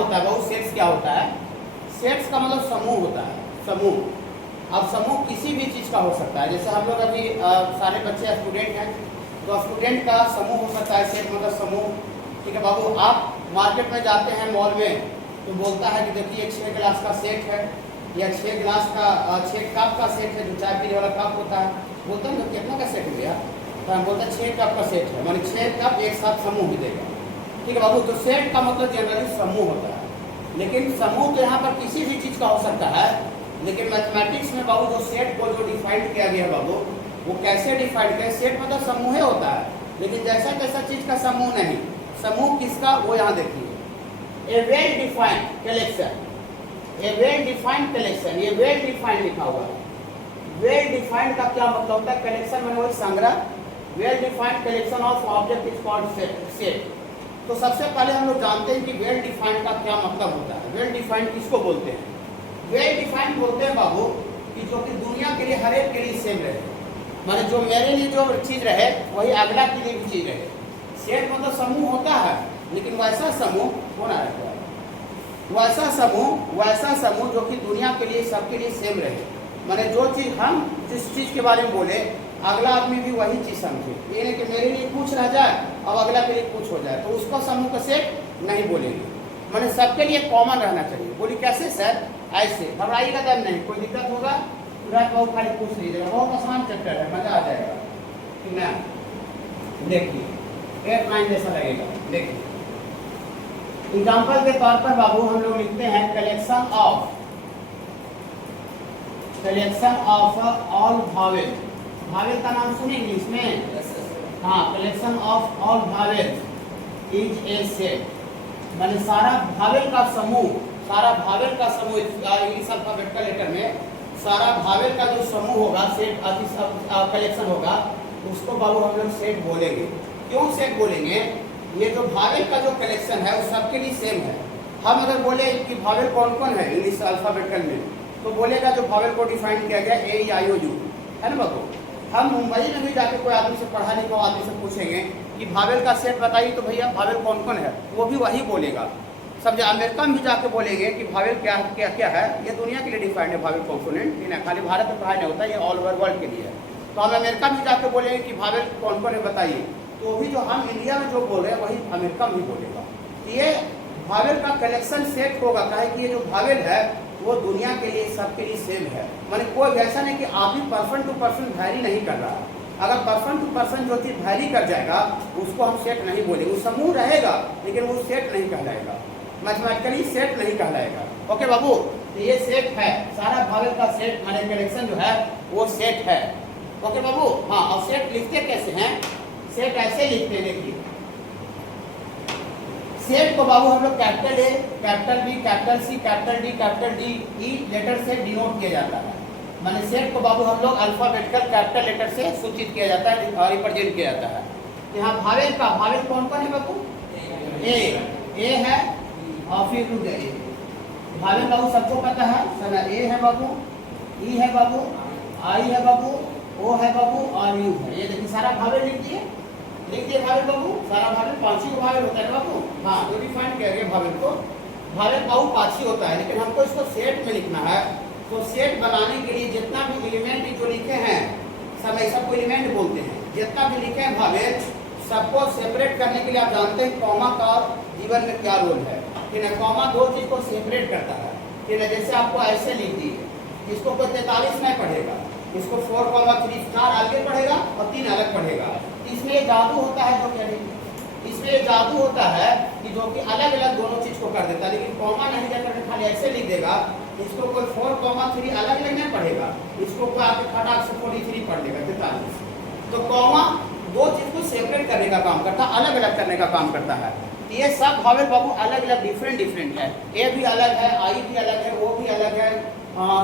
होता है बाबू, सेट्स क्या होता है? सेट्स का मतलब समूह होता है, समूह। अब समूह किसी भी चीज़ का हो सकता है। जैसे हम लोग अभी सारे बच्चे स्टूडेंट हैं, तो स्टूडेंट का समूह हो सकता है, सेट मतलब समूह। ठीक है बाबू, आप मार्केट में जाते हैं मॉल में, तो बोलता है कि देखिए 6 गिलास का सेट है, या 6 गिलास का 6 कप का सेट है, जो चाय पीने वाला कप होता है। बोलता है ना कितना का सेट हो गया, तो हम बोलते हैं 6 कप का सेट है, मानी 6 कप एक साथ समूह भी देगा। ठीक है बाबू, तो सेट का मतलब जनरली समूह होता है। लेकिन समूह तो यहाँ पर किसी भी चीज़ का हो सकता है, लेकिन मैथमेटिक्स में बाबू जो सेट को जो डिफाइंड किया गया है बाबू, वो कैसे डिफाइंड किया? सेट मतलब समूह होता है, लेकिन जैसा तैसा चीज़ का समूह नहीं। समूह किसका, वो यहाँ देखिए, ए वेल डिफाइंड कलेक्शन, ए वेल डिफाइंड कलेक्शन, ये वेल डिफाइंड लिखा हुआ है। वेल डिफाइंड का क्या मतलब होता है? कलेक्शन में वही संग्रह, well defined collection of object is called set. तो सबसे पहले हम लोग जानते हैं कि वेल डिफाइंड का क्या मतलब होता है। वेल डिफाइंड किसको बोलते हैं? वेल डिफाइंड बोलते हैं बाबू कि जो कि दुनिया के लिए हर एक के लिए सेम रहे, माने जो मेरे लिए जो चीज़ रहे वही अगला के लिए भी चीज़ रहे। सेट मतलब समूह होता है, लेकिन वैसा समूह कौन आएगा? वैसा समूह जो कि दुनिया के लिए सबके लिए सेम रहे, माने जो चीज़ हम जिस चीज़ के बारे में बोले अगला आदमी भी वही चीज़ समझे। ये नहीं कि मेरे लिए कुछ रह जाए और अगला के लिए कुछ हो जाए, तो उसको समूह का सेट नहीं बोलेंगे। माने सबके लिए कॉमन रहना चाहिए। बोली कैसे सर? ऐसे घबराइएगा तब नहीं, कोई दिक्कत होगा तुरंत बहुत खाली पूछ लीजिएगा, बहुत आसान चैप्टर है, मजा आ जाएगा। ठीक ना? देखिए 8 9 जैसा लगेगा। देखिए एग्जाम्पल के तौर पर बाबू हम लोग लिखते हैं collection of all vowel. Vowel का नाम सुने इंग्लिश में? हाँ, collection of all vowel is a set, माने सारा भावेल का समूह, सारा भावेल का समूह इंग्लिश अल्फाबेटिकल लेटर में सारा भावेल का जो समूह होगा, सेट कलेक्शन होगा, उसको बाबू हम लोग सेट बोलेंगे। क्यों सेट बोलेंगे? ये जो भावेल का जो कलेक्शन है वो सबके लिए सेम है। हम अगर बोले कि भावेल कौन कौन है इंग्लिश अल्फाबेटिकल में, तो बोलेगा जो भावेल को डिफाइन किया गया AEIOU है ना बाबू। हम मुंबई में भी जाके कोई आदमी से, पढ़ा लिखा आदमी से पूछेंगे कि भावेल का सेट बताइए, तो भैया भावेल कौन कौन है, वो भी वही बोलेगा। समझे? अमेरिका में भी जाके बोलेंगे कि भावेल क्या क्या क्या है, ये दुनिया के लिए डिफाइंड है भावेल कॉम्पोनेंट, ना खाली भारत में पढ़ाई नहीं होता, ये ऑल ओवर वर्ल्ड के लिए है। तो हम अमेरिका में जाके बोलेंगे कि भावेल कौन कौन है बताइए, तो भी जो हम इंडिया में जो बोल रहे हैं वही अमेरिका में भी बोलेगा। तो ये भावेल का कलेक्शन सेट होगा, कहे कि ये जो भावेल है वो दुनिया के लिए सबके लिए सेम है। माने कोई ऐसा नहीं कि आप भी पर्सन टू पर्सन वैरी नहीं कर रहा है। अगर पर्सन टू पर्सन जो चीज़ वैरी कर जाएगा उसको हम सेट नहीं बोलेंगे। वो समूह रहेगा लेकिन वो सेट नहीं कहलाएगा, मैथमेटिकली सेट नहीं कहलाएगा। ओके बाबू, तो ये सेट है, सारा भावेल का सेट माने कलेक्शन जो है वो सेट है। ओके बाबू। हाँ, और सेट लिखते कैसे हैं? सेट ऐसे लिखते हैं, देखिए सेट को बाबू हम लोग capital A, capital B, capital C, capital D, capital D, E letter से डिनोट किया जाता है। माने सेट को बाबू हम लोग अल्फाबेटिकल कैपिटल लेटर से सूचित किया जाता है और रिप्रेजेंट किया जाता है। यहाँ भावेल का, भावेल कौन कौन है बाबू? ए है और फिर रुक जाइए, भावेल बाबू सबको पता है सर, A है बाबू, E है बाबू, I है बाबू, O है बाबू और U है। ये देखिए सारा भावेल लिख दिए भावेल बाबू, सारा भावेल 5 ही भावेल होता है बाबू। हाँ, तो डिफाइन किया गया भावेल को, भावेल बाबू 5 ही होता है, लेकिन हमको इसको सेट में लिखना है। तो सेट बनाने के लिए जितना भी एलिमेंट जो लिखे हैं सब ऐसा को एलिमेंट बोलते हैं, जितना भी लिखे हैं भावेल सबको सेपरेट करने के लिए आप जानते हैं कॉमा का जीवन में क्या रोल है कि ना, कॉमा दो चीज को सेपरेट करता है कि ना। जैसे आपको ऐसे लिख दी, इसको कोई 43 नहीं पढ़ेगा, इसको 4,3 4 अलग पढ़ेगा और 3 अलग पढ़ेगा। इसमें ये जादू होता है, जो क्या इसमें ये जादू होता है कि जो कि अलग अलग दोनों चीज को कर देता है। लेकिन कॉमा नहीं देकर खाली ऐसे लिख देगा, इसको कोई 4,3 अलग अलग नहीं पढ़ेगा, इसको कोई आपके खटाक से 43 पढ़ देगा 43। तो कॉमा दो चीज को सेपरेट करने का काम करता है, अलग अलग करने का काम करता है। ये सब भावेल बाबू अलग अलग डिफरेंट है। ए भी अलग है, आई भी अलग है, ओ भी अलग है,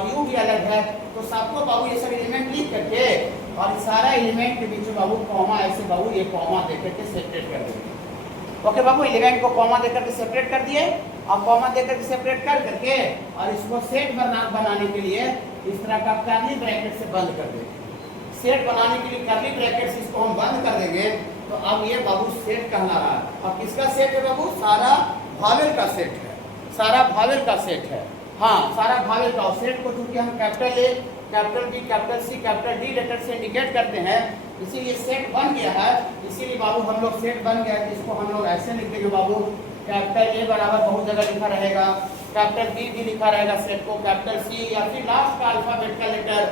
यू भी अलग है। तो सबको बाबू ये सब एलिमेंट लिख करके और सारा एलिमेंट के बीच में बाबू कॉमा ऐसे बाबू ये कॉमा दे करके सेपरेट कर देंगे। ओके बाबू, एलिमेंट को कॉमा दे करके सेपरेट कर दिए और कॉमा दे करके सेपरेट कर करके और इसको सेट बनाने के लिए इस तरह का कर्ली ब्रैकेट से बंद कर देंगे। सेट बनाने के लिए कर्ली ब्रैकेट से इसको हम बंद कर देंगे, तो अब ये बाबू सेट कहला रहा है। और किसका सेट है बाबू? सारा भावेल का सेट है। सारा भावेल का सेट है। हाँ, सारा भावेल का सेट को चूंकि हम capital A, capital B, capital C, capital D letter से इंडिकेट करते हैं, इसीलिए सेट बन गया है। इसीलिए बाबू हम लोग सेट बन गया है, जिसको हम लोग ऐसे लिख देंगे बाबू, कैपिटल ए बराबर बहुत जगह लिखा रहेगा, कैपिटल बी भी लिखा रहेगा सेट को, कैपिटल सी या फिर लास्ट का अल्फाबेट का लेटर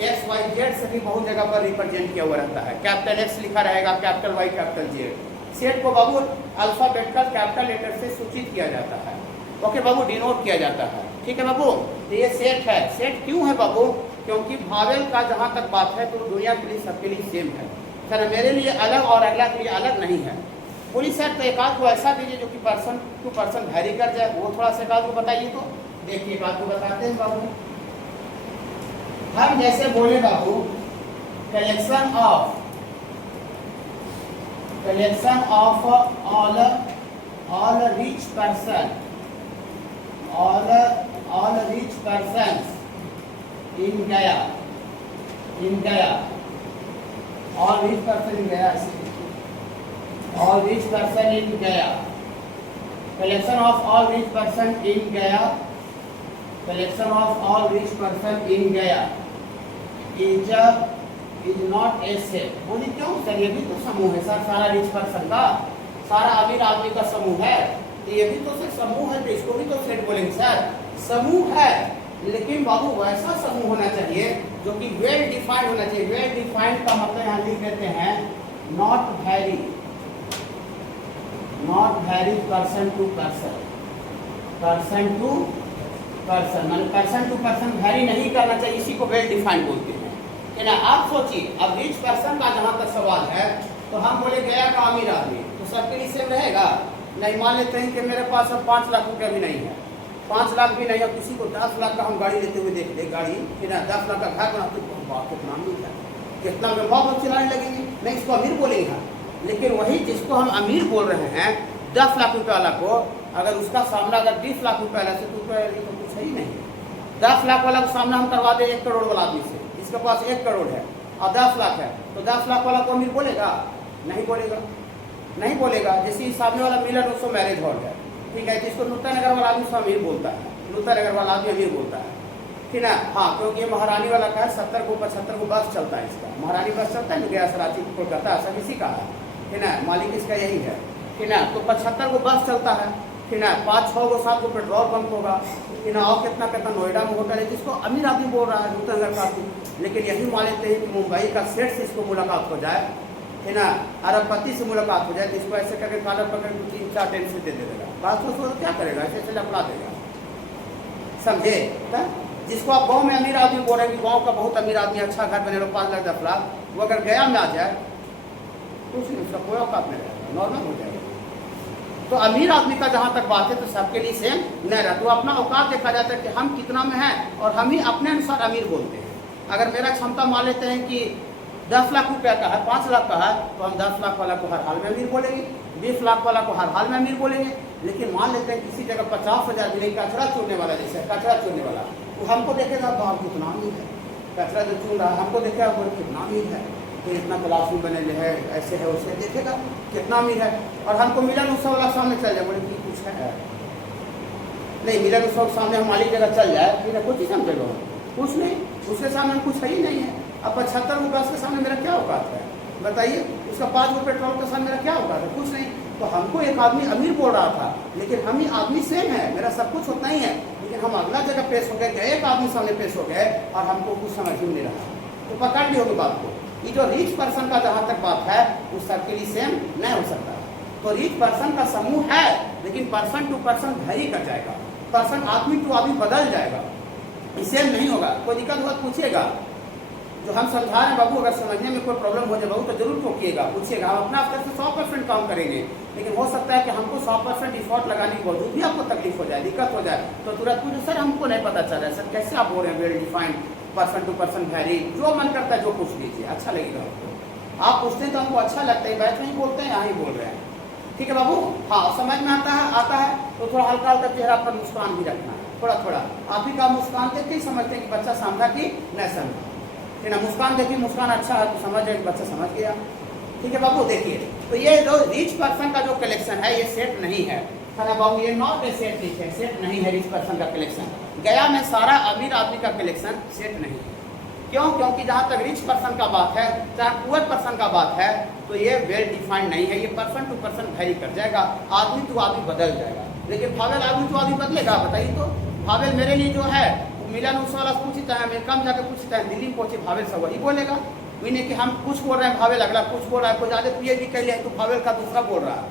एक्स वाई जेड से भी बहुत जगह पर रिप्रेजेंट किया हुआ रहता है। कैपिटल एक्स लिखा रहेगा, capital Y, capital Z. Set को बाबू अल्फाबेट का कैपिटल लेटर से सूचित किया जाता है। ओके बाबू, डिनोट किया जाता है। ठीक है बाबू, तो ये सेट है। सेट क्यों है बाबू? क्योंकि भावेल का जहाँ तक बात है तो दुनिया के लिए सबके लिए सेम है सर, मेरे लिए अलग और अगला के लिए अलग नहीं है। बोली सर तो एक आध को ऐसा दीजिए जो कि पर्सन टू पर्सन वैरी कर जाए, वो थोड़ा सा एक आध को बताइए। तो देखिए एक आध को बताते हैं बाबू। हम जैसे बोले बाबू, collection of all rich person, all rich persons in Gaya, all rich person in Gaya, all rich person in Gaya, collection of all rich person in Gaya, collection of all rich person in Gaya is not a set। बोली क्यों sir, ये भी तो समूह है sir, सारा rich person का, सारा अमीर आदमी का समूह है, तो ये भी तो सर समूह है, तो इसको भी तो सेट बोलेंगे सर। समूह है, लेकिन बाबू वैसा समूह होना चाहिए जो कि वेल डिफाइंड होना चाहिए। वेल डिफाइंड का मतलब यहाँ लिख देते हैं not vary person to person, person to person, मतलब पर्सन टू पर्सन वैरी नहीं करना चाहिए, इसी को वेल डिफाइंड बोलते हैं। ना आप सोचिए, अब रिच पर्सन का जहाँ तक सवाल है तो हम बोले गया का अमीर आदमी तो सबके लिए सेम रहेगा नहीं। मान लेते हैं कि मेरे पास अब 5 लाख रुपया भी नहीं है, 5 लाख भी नहीं है, किसी को 10 लाख का हम गाड़ी लेते हुए देख ले, गाड़ी कि ना 10 लाख का घर बनाते कितना अमीर है, कितना में बहुत चिल्लाने लगेंगे, नहीं इसको अमीर बोलेंगे। लेकिन वही जिसको हम अमीर बोल रहे हैं 10 लाख रुपये वाला को, अगर उसका सामना अगर 20 लाख रुपये वाला से तो कुछ है ही नहीं। 10 लाख वाला का सामना हम करवा दें 1 करोड़ वाला आदमी से, जिसके पास 1 करोड़ है और 10 लाख है, तो 10 लाख वाला को अमीर बोलेगा? नहीं बोलेगा, नहीं बोलेगा। जैसे सामने वाला मिलन उसको मैरिज हॉल है, ठीक है, जिसको नूतन नगर वाला आदमी उसको अमीर बोलता है, नूतन नगर वाला आदमी अमीर बोलता है, ठीक है। हाँ, क्योंकि ये महारानी वाला का है, 70 को 75 को बस चलता है इसका, महारानी बस चलता है, गया सराची कोलकाता, सब इसी का है, ठीक है, मालिक इसका यही है, ठीक है। तो 75 को बस चलता है, ठीक है, 5-6 को 7 को पेट्रोल पंप होगा, ठीक है, और कितना कितना नोएडा में होटल है, जिसको अमीर आदमी बोल रहा है नूतन नगर का आदमी। लेकिन यही मान लेते हैं कि मुंबई का सेठ से इसको मुलाकात हो जाए, है ना, अरबपति से मुलाकात हो जाए, तो इसको ऐसे करके कॉलर पकड़ के 3-4 दिन से दे देगा, बात सोचो तो क्या करेगा, ऐसे लपड़ा देगा, समझे। जिसको आप गांव में अमीर आदमी बोल रहे हैं कि गांव का बहुत अमीर आदमी, अच्छा घर बने लो, 5 लाख 10 लाख, वो अगर गया में आ जाए तो उसका कोई औकात नहीं रहेगा, नॉर्मल हो जाएगा। तो अमीर आदमी का जहाँ तक बात है तो सबके लिए सेम नहीं रहता, तो अपना औकात देखा जाता है कि हम कितना में हैं और हम ही अपने अनुसार अमीर बोलते हैं। अगर मेरा क्षमता मान लेते हैं कि 10 लाख रुपया का है, 5 लाख का है, तो हम 10 लाख वाला को हर हाल में अमीर बोलेंगे, 20 लाख वाला को हर हाल में अमीर बोलेंगे। लेकिन मान लेते हैं किसी जगह 50,000 मिले, कचरा चुनने वाला, जैसे कचरा चुनने वाला, वो हमको देखेगा बाप कितना अमीर है, कचरा जो चुन रहा है हमको देखेगा बोले कितना अमीर है, तो इतना क्लासरूम बने है, ऐसे है, उसे देखेगा कितना अमीर है। और हमको मिलन उत्सव वाला सामने चल जाए, बोले कि कुछ है नहीं, मिलन उत्सव सामने हमारी जगह चल जाए, फिर कुछ ही समझेगा, कुछ नहीं, उसके सामने कुछ है ही नहीं है। अब 75 रुपये के सामने मेरा क्या औकात है बताइए, उसका 5 रुपये पेट्रोल के सामने मेरा क्या औकात है, कुछ नहीं। तो हमको एक आदमी अमीर बोल रहा था, लेकिन हम ही आदमी सेम है, मेरा सब कुछ उतना ही है, लेकिन हम अगला जगह पेश हो गए, एक आदमी सामने पेश हो गए और हमको कुछ समझ ही नहीं रहा। तो पकड़ ली होगी बात को, ये जो रिच पर्सन का जहाँ तक बात है उस सबके लिए सेम नहीं हो सकता। तो रिच पर्सन का समूह है, लेकिन पर्सन टू पर्सन वैरी कर जाएगा, पर्सन आदमी टू आदमी बदल जाएगा, सेम नहीं होगा। कोई दिक्कत होगा पूछिएगा, जो हम समझा रहे हैं बाबू, अगर समझने में कोई प्रॉब्लम हो जाए बाबू तो जरूर टोकिएगा, पूछिएगा, हम अपना स्तर से 100% काम करेंगे। लेकिन हो सकता है कि हमको 100% डिफॉल्ट लगाने के बावजूद भी आपको तकलीफ हो जाए, दिक्कत हो जाए, तो तुरंत पूछो सर हमको नहीं पता चल रहा है, सर कैसे आप बोल रहे हैं well defined, person to person vary, जो मन करता है जो पूछ लीजिए, अच्छा लगेगा आपको। आप पूछते हैं तो हमको अच्छा लगता है, बैठ नहीं बोलते हैं, यहाँ ही बोल रहे हैं, ठीक है बाबू। हाँ, समझ में आता है तो थोड़ा हल्का हल्का चेहरा पर मुस्कान भी रखना है, थोड़ा थोड़ा। आप ही का मुस्कान देख के ही समझते हैं कि बच्चा समझा कि नहीं समझा, ठीक है। मुस्कान देखिए, मुस्कान अच्छा है तो समझ जाए बच्चा समझ गया, ठीक है बाबू। देखिए, तो ये जो रिच पर्सन का जो कलेक्शन है ये सेट नहीं है, कहना बाबू ये नॉट ए सेट लिखे, सेट नहीं है रिच पर्सन का कलेक्शन। गया में सारा अमीर आदमी का कलेक्शन सेट नहीं है। क्यों? क्योंकि जहाँ तक रिच पर्सन का बात है, चाहे पुअर पर्सन का बात है, तो ये वेल डिफाइंड नहीं है। ये पर्सन टू पर्सन वेरी कर जाएगा, आदमी टू आदमी बदल जाएगा। लेकिन फावेल आदमी टू आदमी बदलेगा? बताइए तो। फावेल मेरे लिए जो है मिलन उस वाला पूछता है, अमेरिका में जाकर पूछता है, दिल्ली में पहुंचे भावेल सब वही बोलेगा। वही नहीं कि हम कुछ बोल रहे हैं भावेल अगला कुछ बोल रहा है। कोई ज़्यादा पीएचडी कर लिया है तो भावेल का दूसरा बोल रहा है,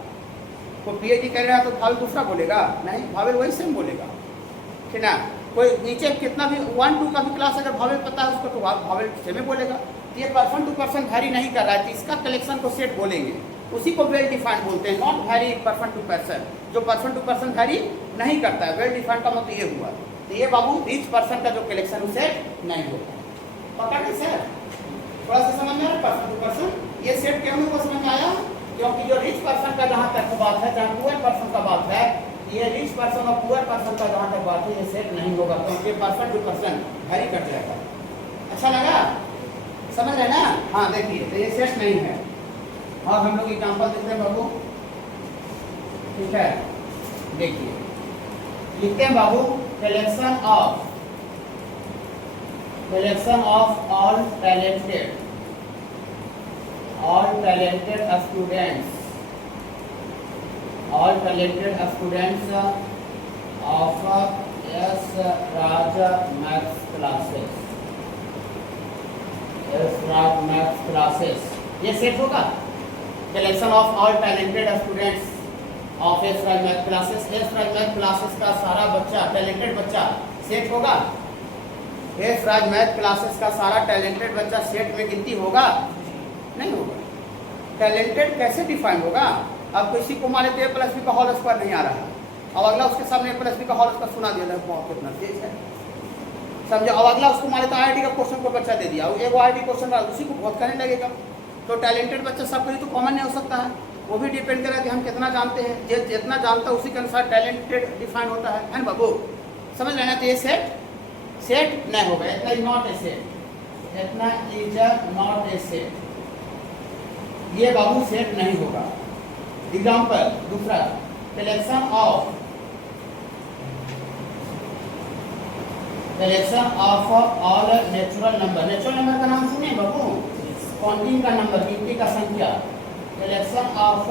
कोई पीएचडी कर रहा है तो भावेल दूसरा बोलेगा? नहीं, भावेल वही सेम बोलेगा, ठीक ना। कोई नीचे कितना भी 1-2 का भी क्लास अगर भावेल पता है उसको तो भावेल सेम बोलेगा। तो ये पर्सन टू पर्सन वैरी नहीं कर रहा है, तो इसका कलेक्शन को सेट बोलेंगे, उसी को वेल डिफाइंड बोलते हैं, not vary person to person. जो पर्सन टू पर्सन वैरी नहीं करता है, वेल डिफाइंड का मतलब ये हुआ। तो ये बाबू रिच पर्सन का जो कलेक्शन सेट नहीं होता। पकड़ गए सर? थोड़ा सा समझ में आया? पर्सन टू पर्सन ये सेट क्यों नहीं समझ में आया? क्योंकि जो रिच पर्सन का जहाँ तक बात है, जहाँ पुअर पर्सन का बात है, ये रिच पर्सन और पुअर पर्सन का जहाँ तक बात है ये सेट नहीं होगा, क्योंकि पर्सन टू पर्सन वैरी कर जाएगा। अच्छा लगा? समझ रहे ना? हाँ देखिए, तो ये सेट नहीं है। और हम लोग एग्जाम्पल देखते हैं बाबू, ठीक है। देखिए लिखते हैं बाबू, collection of all talented students of S Raj maths classes, ये सेट होगा। Collection of all talented students of S Raj math classes, S Raj math classes का सारा बच्चा टैलेंटेड बच्चा सेट होगा। एस राज मैथ क्लासेस का सारा टैलेंटेड बच्चा सेट में गिनती होगा? नहीं होगा। टैलेंटेड कैसे डिफाइन होगा? अब किसी को मान लेते A+B का होल स्क्वायर नहीं आ रहा है, अब अगला उसके सामने A+B का होल स्क्वायर सुना दिया, बहुत कितना तेज है, समझो। अब अगला उसको मान लेता IIT का क्वेश्चन को बच्चा दे दिया, एक IIT क्वेश्चन रहा, उसी को बहुत करने लगेगा। तो टैलेंटेड बच्चा सबके लिए तो कॉमन नहीं हो सकता है, वो भी डिपेंड करेगा कि हम कितना जानते हैं। जितना जानता है उसी के अनुसार टैलेंटेड डिफाइन होता है ना बाबू? समझ लेना। तो ये सेट नहीं होगा, इतना इज नॉट ए सेट, इतना इज नॉट ए सेट, ये बाबू सेट नहीं होगा। एग्जाम्पल दूसरा, collection of all natural number. Natural number का नाम सुने बाबू? काउंटिंग का नंबर, गिनती का संख्या। Collection of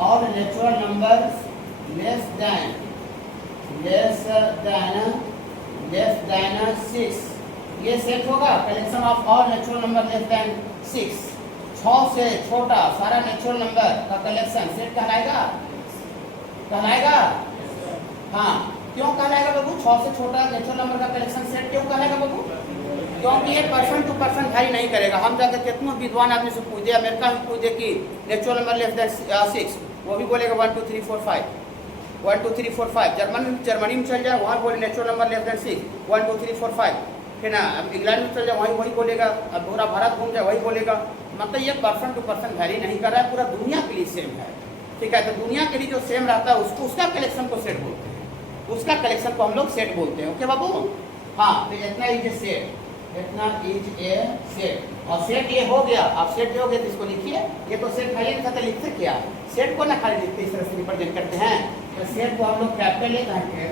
all natural numbers less than 6, ये सेट होगा। Collection of all natural number less then 6, 6 से छोटा सारा नेचुरल नंबर का कलेक्शन सेट कहलाएगा? हाँ, क्यों कहलाएगा बाबू? 6 से छोटा नेचुरल नंबर का कलेक्शन सेट क्यों कहलाएगा बाबू? क्योंकि ये पर्सन टू पर्सन वैरी नहीं करेगा। हम जाकर कितनों विद्वान आदमी से पूछे, अमेरिका में पूछे कि नेचुरल नंबर लेस देन 6, वो भी बोलेगा 1 2 3 4 5, 1 2 3 4 5। जर्मनी में चल जाए, वहाँ बोले नेचुरल नंबर लेस देन 6, 1 2 3 4 5, है ना। अब इंग्लैंड में चल जाए, वही बोलेगा। अब पूरा भारत घूम जाए, वही बोलेगा। मतलब ये पर्सन टू पर्सन वैरी नहीं कर रहा है, पूरा दुनिया के लिए सेम है, ठीक है। तो दुनिया के लिए जो सेम रहता है उसको, उसका कलेक्शन को सेट बोलते हैं, उसका कलेक्शन को हम लोग सेट बोलते हैं। ओके बाबू? हाँ, तो इतना इज ए सेट, इतना इज ए सेट। और सेट ये हो गया। आप सेट हो गया तो इसको लिखिए। ये तो सेट खाली लिखा था, लिखते क्या? सेट को ना खाली लिखते, इस तरह से रिप्रेजेंट करते हैं। तो सेट को हम लोग कैपिटल ए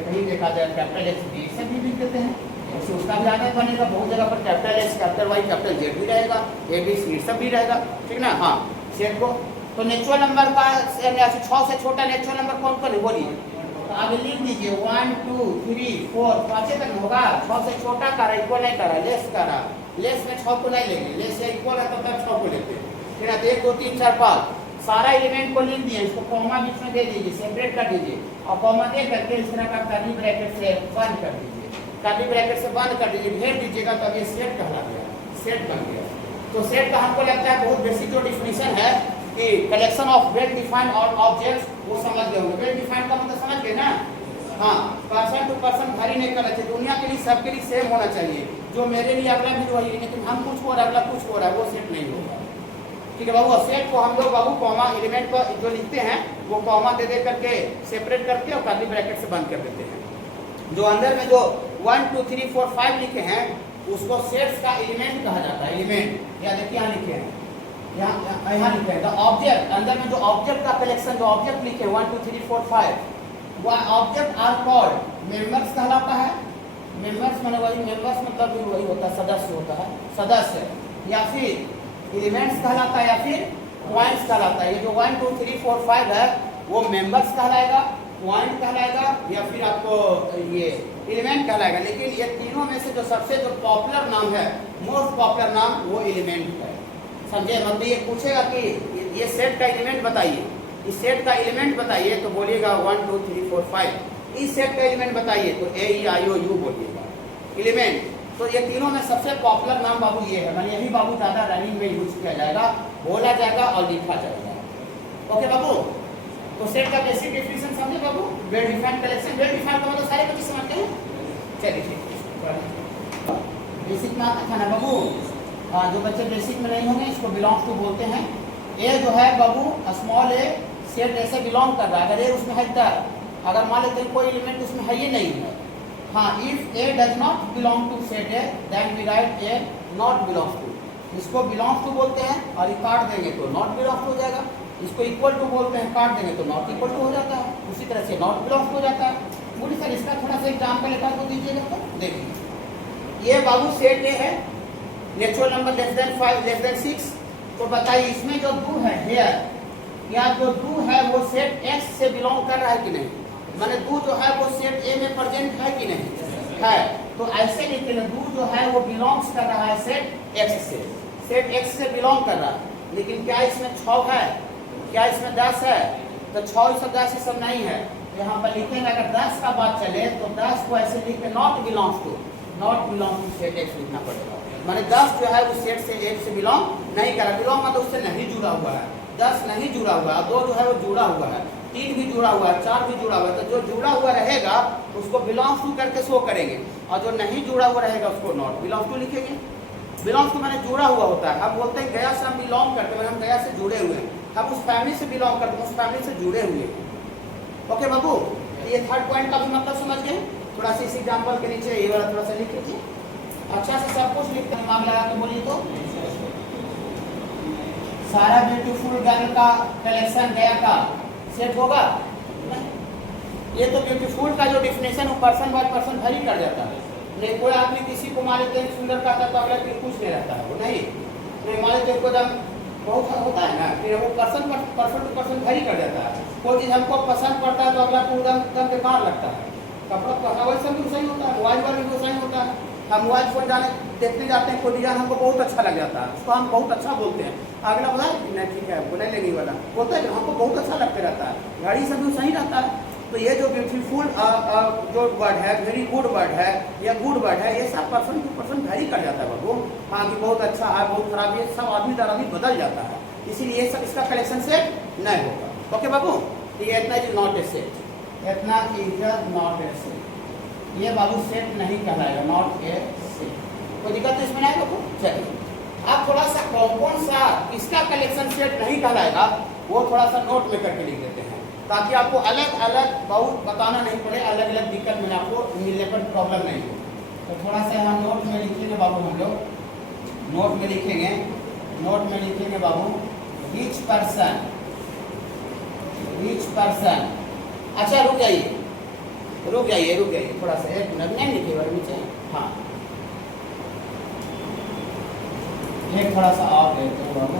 कहीं देखा जाए, कैपिटल एस बी से भी लिख देते हैं, उससे उसका भी आगे बनेगा। बहुत जगह पर capital S, capital Y, capital Z भी रहेगा, ए बी सी सब भी रहेगा, ठीक ना। हाँ, सेट को तो नेचुरल नंबर का 6 से छोटा नेचुरल नंबर कौन कौन है बोलिए? तो आगे लिख दीजिए 1 2 3 4 5 तक होगा। 6 से छोटा करा, इक्वल नहीं करा, लेस करा। लेस में 6 को नहीं लेंगे, लेस या इक्वल है तो तब 6 को लेते हैं, ठीक है। 1 2 3 4 5 सारा एलिमेंट को लिख दिए, इसको कॉमा बीच में दे दीजिए, सेपरेट कर दीजिए, और कॉमा दे करके इस तरह का कर्ली ब्रैकेट से बंद कर दीजिए, कर्ली ब्रैकेट से बंद कर दीजिए, भेज दीजिएगा, तब ये सेट कहला गया, सेट बन गया। तो सेट का हमको लगता है बहुत बेसिक जो डिफिनीशन है कि कलेक्शन ऑफ वेल डिफाइंड और ऑब्जेक्ट्स, वो समझ गए होंगे। वेल डिफाइंड का मतलब समझ गए ना? हाँ, पर्सन टू पर्सन भारी नहीं करना चाहिए, दुनिया के लिए सबके लिए सेम होना चाहिए। जो मेरे लिए अगला भी वही, लेकिन हम कुछ हो रहा है अगला कुछ हो रहा है, वो सेट नहीं होगा, ठीक है बाबू। सेट को हम लोग बाबू कॉमा एलिमेंट पर जो लिखते हैं वो कॉमा दे करके सेपरेट करके और कर्ली ब्रैकेट से बंद कर देते हैं। जो अंदर में जो 1 2 3 4 5 लिखे हैं उसको सेट्स का एलिमेंट कहा जाता है। एलिमेंट या देखिए यहाँ लिखे हैं, यहाँ लिखे हैं द ऑब्जेक्ट। अंदर में जो ऑब्जेक्ट का कलेक्शन, जो ऑब्जेक्ट लिखे 1 2 3 4 5, ऑब्जेक्ट आर कॉल्ड मेंबर्स कहलाता है। मेंबर्स माने वही, मेंबर्स मतलब भी वही होता है, सदस्य होता है, सदस्य, या फिर एलिमेंट्स कहलाता है, या फिर पॉइंट्स कहलाता है। ये जो 1 2 3 4 5 है वो मेंबर्स कहलाएगा, पॉइंट कहलाएगा, या फिर आपको ये एलिमेंट कहलाएगा। लेकिन ये तीनों में से जो सबसे जो पॉपुलर नाम है, मोस्ट पॉपुलर नाम, वो एलिमेंट है। समझे? मतलब ये पूछेगा कि ये सेट का एलिमेंट बताइए, इस सेट का एलिमेंट बताइए, तो बोलिएगा 1 2 3 4 5। इस सेट का एलिमेंट बताइए तो ए ई आई ओ यू बोलिएगा एलिमेंट। तो ये तीनों में सबसे पॉपुलर नाम बाबू ये है, मैंने यही बाबू ज़्यादा रनिंग में यूज किया जाएगा, बोला जाएगा और लिखा जाएगा। ओके बाबू, तो सेट का बेसिक डेफिनेशन समझे बाबू? Well defined collection, well defined का मतलब सारे बच्चे समझते हैं। चलिए ठीक, बेसिक में अच्छा ना बाबू, जो बच्चे बेसिक में नहीं होंगे इसको बिलोंग्स टू बोलते हैं। ए जो है बाबू स्मॉल ए सेट ऐसे बिलोंग कर रहा है, अगर ए उसमें है तर, अगर मान लेते हैं कोई एलिमेंट उसमें है ही नहीं है, हाँ, if A does not belong to set A then we write A not belongs to. इसको बिलोंग्स टू बोलते हैं और ये काट देंगे तो नॉट बिलोंग्स हो जाएगा। इसको इक्वल टू बोलते हैं, काट देंगे तो नॉट इक्वल टू हो जाता है। उसी तरह से नॉट बिलोंग्स हो जाता है। बोलिए सर इसका थोड़ा सा एग्जाम्पल एक को दीजिएगा। तो देखिए ये बाबू सेट ए है, natural number less then 5 less than 6। तो बताइए इसमें जो दो है हेयर, या जो दो है वो सेट एक्स से बिलोंग कर रहा है कि नहीं? माने दो जो है वो सेट ए में प्रेजेंट है कि नहीं है? तो ऐसे लिखते हैं दो जो है वो बिलोंग्स कर रहा है सेट एक्स से, सेट एक्स से बिलोंग कर रहा है। लेकिन क्या इसमें 6 है? क्या इसमें 10 है? तो 6 सब 10 सब नहीं है। यहाँ पर लिखेंगे अगर 10 का बात चले तो 10 को ऐसे लिख के not belongs to, not belong to set X लिखना पड़ेगा। माने 10 जो है वो सेट से एक से बिलोंग नहीं कर रहा, बिलोंग मतलब उससे नहीं जुड़ा हुआ है। 10 नहीं जुड़ा हुआ है, 2 जो है वो जुड़ा हुआ है, 3 भी जुड़ा हुआ है, 4 भी जुड़ा हुआ है। तो जो जुड़ा हुआ रहेगा उसको बिलोंग्स टू करके शो करेंगे, और जो नहीं जुड़ा हुआ रहेगा उसको नॉट बिलोंग्स टू लिखेंगे। बिलोंग्स टू माने जुड़ा हुआ होता है। हम बोलते हैं गया से हम बिलोंग करते हैं, हम गया से जुड़े हुए हैं, हम उस फैमिली से बिलोंग करते हैं, उस फैमिली से जुड़े हुए हैं। ओके बाबू, ये थर्ड पॉइंट का भी मतलब समझ गए। थोड़ा सा इस एग्जाम्पल के नीचे ये वाला थोड़ा सा लिख लीजिए, अच्छा से सब कुछ लिखते हैं, दिमाग लगा के बोलिए। तो सारा ब्यूटीफुल गर्ल का कलेक्शन गया का सेट होगा? ये तो ब्यूटीफुल का जो डिफिनेशन वो पर्सन बाय पर्सन वैरी कर जाता है। नहीं कोई आदमी किसी को मान लेते हैं सुंदर का तो अगला फिर कुछ नहीं रहता है, वो नहीं मान लेते को जब बहुत होता है ना, फिर वो पर्सन टू पर्सन वैरी कर जाता है। कोई चीज़ हमको पसंद पड़ता है तो अगला को एकदम बेकार लगता है। कपड़ा पहना वैसा भी सही होता है, मोबाइल वाला भी सही होता है। हम मोबाइल फोन देखने जाते हैं, कोई डिजाइन हमको बहुत अच्छा लग जाता है, उसको हम बहुत अच्छा बोलते हैं, अगला बोला नहीं ठीक है बोले लेंगे वाला बोलता है हमको बहुत अच्छा लगते रहता है। गाड़ी सब भी सही रहता है। तो ये जो ब्यूटीफुल जो वर्ड है, वेरी गुड वर्ड है या गुड वर्ड है, ये सब पर्सन टू पर्सन वैरी कर जाता है बाबू। हाँ कि बहुत अच्छा है, बहुत खराब, ये सब आदमी दर आदमी बदल जाता है, इसीलिए ये सब इसका कलेक्शन सेट नहीं होगा। ओके बाबू, ये इतना इज नॉट ए सेट, इतना इज नॉट ए सेट, ये बाबू सेट नहीं कहलाएगा, नॉट ए सेट। कोई दिक्कत तो इसमें नहीं बाबू? चलिए आप थोड़ा सा कौन सा इसका कलेक्शन सेट नहीं कहलाएगा वो थोड़ा सा नोट में करके लिख देते हैं, ताकि आपको अलग अलग बहुत बताना नहीं पड़े, अलग अलग दिक्कत में आपको मिलने पर प्रॉब्लम नहीं हो। तो थोड़ा सा यहाँ नोट में लिखेंगे बाबू, हम लोग नोट में लिखेंगे, नोट में लिखेंगे बाबू विच पर्सन, विच पर्सन। अच्छा रुक जाइए थोड़ा सा, एक मिनट नहीं लिखिएगा नीचे, हाँ एक थोड़ा सा और देते हैं बाबू।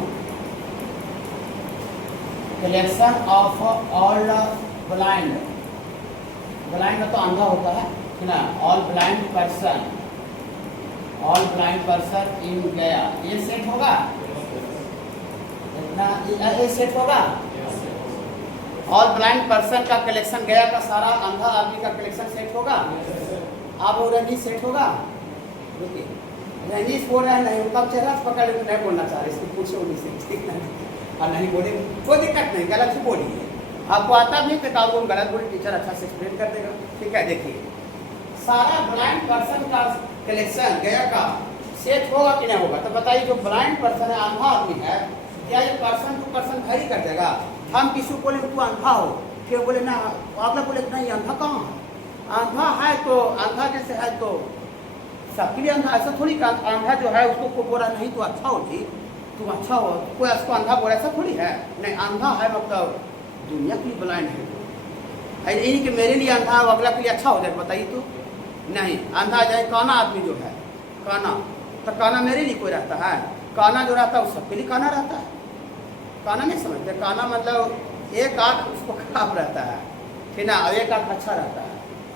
Collection of all blind, blind तो अंधा होता है ना, all blind person, all blind person in Gaya, ये सेट होगा? इतना ये सेट होगा? ऑल ब्लाइंड पर्सन का कलेक्शन गया का सारा अंधा आदमी का कलेक्शन सेट होगा? आप रंजीत सेट होगा? रुकिए रंजीत बोल रहा है नहीं, तब चेहरा पकड़ नहीं बोलना चाह रहे, इसको पूछो उन्हीं से, ठीक नहीं और नहीं बोले कोई दिक्कत नहीं, गलत से बोलिए, आपको आता भी तो काल गलत बोले टीचर अच्छा से एक्सप्लेन कर देगा। ठीक है, देखिए सारा ब्लाइंड पर्सन का कलेक्शन गया का सेट होगा कि नहीं होगा? तो बताइए जो ब्लाइंड पर्सन है, अंधा आदमी है, क्या ये पर्सन टू पर्सन वैरी कर देगा? हम किसी को बोले तू अंधा हो, क्यों बोले ना, अगला बोले नहीं अंधा कहाँ है, अंधा है तो अंधा जैसे है तो सबके लिए अंधा, ऐसा थोड़ी का अंधा जो है उसको कोई बोला नहीं तो अच्छा हो जी, तुम अच्छा हो, कोई उसको अंधा बोला ऐसा थोड़ी है। नहीं अंधा है मतलब दुनिया की ब्लाइंड है, यही कि मेरे लिए अंधा है वो अगला के लिए अच्छा हो जाए, बताइए तो नहीं। अंधा जाए काना आदमी जो है, काना, तो काना मेरे लिए कोई रहता है? काना जो रहता है वो सबके लिए काना रहता है। काना नहीं समझते? काना मतलब एक आँख उसको खराब रहता है, ठीक ना, और एक आँख अच्छा रहता है,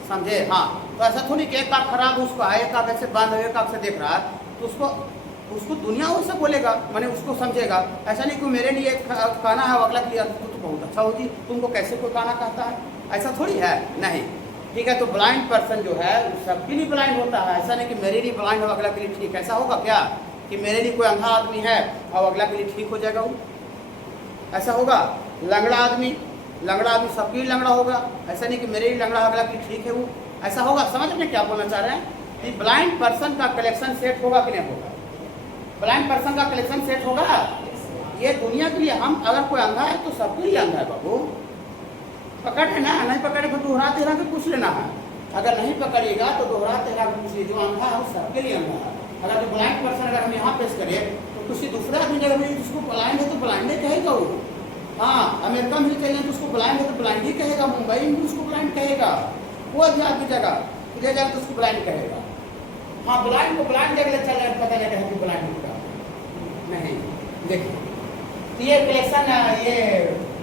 समझे? हाँ, तो ऐसा थोड़ी कि एक आँख खराब उसको है, एक आँख ऐसे बंद है, एक आँख से देख रहा है, तो उसको दुनिया वैसे बोलेगा, मैंने उसको समझेगा। ऐसा नहीं कि मेरे लिए काना है वो अगला के लिए तो बहुत अच्छा होगी, तुमको कैसे कोई काना कहता है? ऐसा थोड़ी है, नहीं। ठीक है, तो ब्लाइंड पर्सन जो है सबके लिए ब्लाइंड होता है। ऐसा नहीं कि मेरे लिए ब्लाइंड हो अगला के लिए ठीक। ऐसा होगा क्या कि मेरे लिए कोई अंधा आदमी है और अगला के लिए ठीक हो जाएगा वो? ऐसा होगा? लंगड़ा आदमी सबके लिए लंगड़ा होगा, ऐसा नहीं कि मेरे लिए लंगड़ा अगला के लिए ठीक है वो, ऐसा होगा? समझ में क्या बोलना चाह रहे हैं कि ब्लाइंड पर्सन का कलेक्शन सेट होगा कि नहीं होगा? ब्लाइंड पर्सन का कलेक्शन सेट होगा। ये दुनिया के लिए हम अगर कोई अंधा है तो सबके लिए अंधा है बाबू। पकड़ है ना, नहीं पकड़े तो दोहरा तेरा के पूछ लेना है। अगर नहीं पकड़िएगा तो दोहरा तेरा के पूछिए, जो अंधा है वो सबके लिए अंधा है। अगर जो ब्लाइंड पर्सन अगर हम यहाँ पेश करें तो किसी दूसरे आदमी जगह में जिसको ब्लाइंड है तो ब्लाइंड ही कहेगा वो। हाँ, अमेरिका में चले तो उसको ब्लाइंड है तो ब्लाइंड ही कहेगा, मुंबई में उसको ब्लाइंड कहेगा, कोई भी आदमी जगह ले जाए तो उसको ब्लाइंड कहेगा। हाँ, ब्लाइंड को ब्लाइंड जगह चल पता लगा है कि ब्लाइंड होगा नहीं। देखिए तो ये कलेक्शन, ये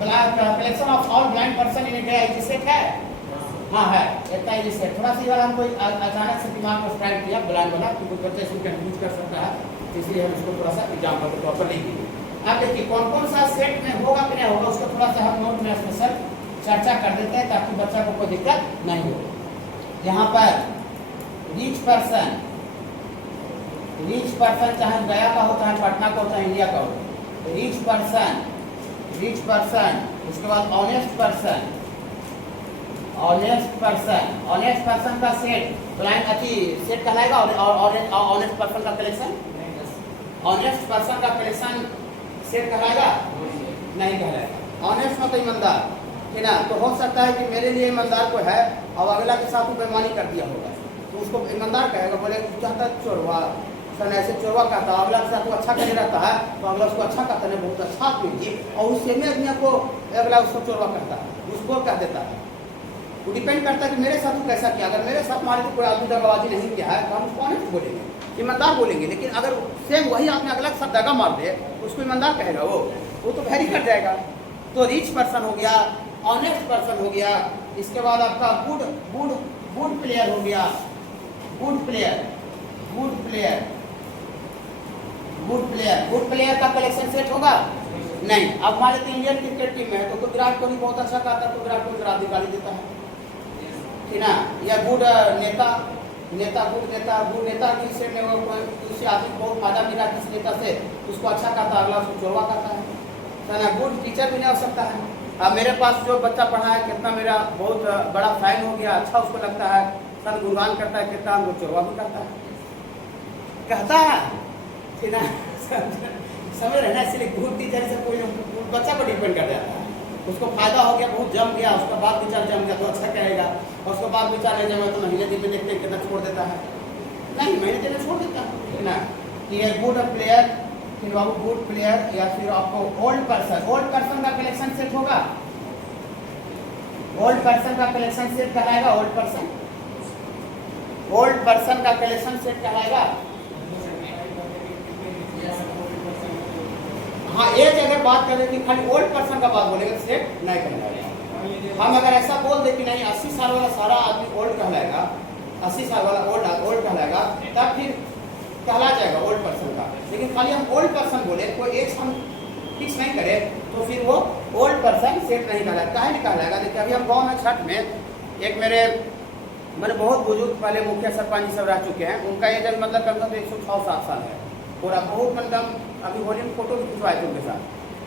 collection of all blind person in India set है। हाँ है, इतना ही सेट। थोड़ा सी बार हमको अचानक से दिमाग में स्ट्राइक किया ब्लाइंड वाला, क्योंकि बच्चे इसको कंफ्यूज कर सकता है, इसलिए हम इसको थोड़ा सा एग्जाम्पल के तौर पर नहीं दिए। अब देखिए कौन कौन सा सेट में होगा कि नहीं होगा उसको थोड़ा सा हम नोट में स्पेशल चर्चा कर देते हैं ताकि बच्चा को कोई दिक्कत नहीं हो। यहाँ पर रिच पर्सन चाहे गया का हो, चाहे पटना का हो, चाहे इंडिया का हो, रिच पर्सन, उसके बाद ऑनेस्ट पर्सन का सेट ब्लाइंड सेट कहलाएगा। और ऑनेस्ट पर्सन का कलेक्शन, ऑनेस्ट पर्सन का कलेक्शन सेट कहलाएगा? नहीं कहलाएगा। ऑनेस्ट मतलब ईमानदार, ठीक ना। तो हो सकता है कि मेरे लिए ईमानदार को है और अगला के साथ बेईमानी कर दिया होगा तो उसको ईमानदार कहेगा, बोले चाहता चोरवा सन, ऐसे चोरवा कहता है, अगला के साथ वो अच्छा करने रहता है तो अगला उसको अच्छा कहता है, बहुत अच्छा आदमी जी, और उससे में आदमी को अगला उसको चोरवा कहता है, उसको कह देता है। वो डिपेंड करता है कि मेरे साथ वो कैसा किया। अगर मेरे साथ मारे तो कोई आदमी दगाबाजी नहीं किया है तो हम उसको ऑनेस्ट बोलेंगे, ईमानदार बोलेंगे। लेकिन अगर सेम वही आदमी अगला के साथ दगा मार दे उसको ईमानदार कहेगा, वो तो वेरी कर जाएगा। तो रिच पर्सन हो गया, ऑनेस्ट पर्सन हो गया, इसके बाद आपका गुड प्लेयर हो गया, गुड प्लेयर का कलेक्शन सेट होगा? नहीं। अब हमारे तो इंडियन क्रिकेट टीम है तो विराट कोहली बहुत अच्छा करता है तो विराट कोहली रात निकाली देता है, ठीक ना। या गुड नेता की सेट में किसी आदमी को बहुत फायदा मिला किसी नेता से, उसको अच्छा करता है, अगला उसको चोरवा करता है। गुड टीचर भी नहीं हो सकता है। अब मेरे पास जो बच्चा पढ़ा है कितना मेरा बहुत बड़ा फैन हो गया, अच्छा उसको लगता है, सर गुणगान करता है, कितना हमको चोरवा भी कहता है, ठीक ना। समझ रहे ना, इसलिए गुड टीचर से कोई बच्चा को डिपेंड कर जाता है। उसको फायदा हो गया, बहुत जम गया, उसका बाद विचार जम गया तो अच्छा कहेगा, और उसके बाद विचार नहीं जमा तो महीने दिन में देखते कितना छोड़ देता है, नहीं महीने दिन में छोड़ देता है ना। ये गुड प्लेयर, फिर बाबू गुड प्लेयर। या फिर आपको ओल्ड पर्सन का कलेक्शन सेट होगा? ओल्ड पर्सन का कलेक्शन सेट कहलाएगा? ओल्ड पर्सन का कलेक्शन सेट कहलाएगा? हाँ, एज अगर बात करें कि खाली ओल्ड पर्सन का बात बोलेंगे सेट नहीं कहलाएगा। हम अगर ऐसा बोल दे कि नहीं 80 साल वाला सारा आदमी ओल्ड कहलाएगा, 80 साल वाला ओल्ड कहलाएगा, तब फिर कहला जाएगा ओल्ड पर्सन का। लेकिन खाली हम ओल्ड पर्सन बोले, कोई एज हम फिक्स नहीं करें तो फिर वो ओल्ड पर्सन सेट नहीं कहलाएगा। काहे नहीं कहलाएगा? देखिए अभी हम गाँव में छठ में एक मेरे बहुत बुजुर्ग पहले मुखिया सरपंच जी सब रह चुके हैं, उनका एज मतलब कम से कम 106-107 साल है पूरा। बहुत मतलब अभी होली में फोटो भी खिंचवाए थे उनके साथ,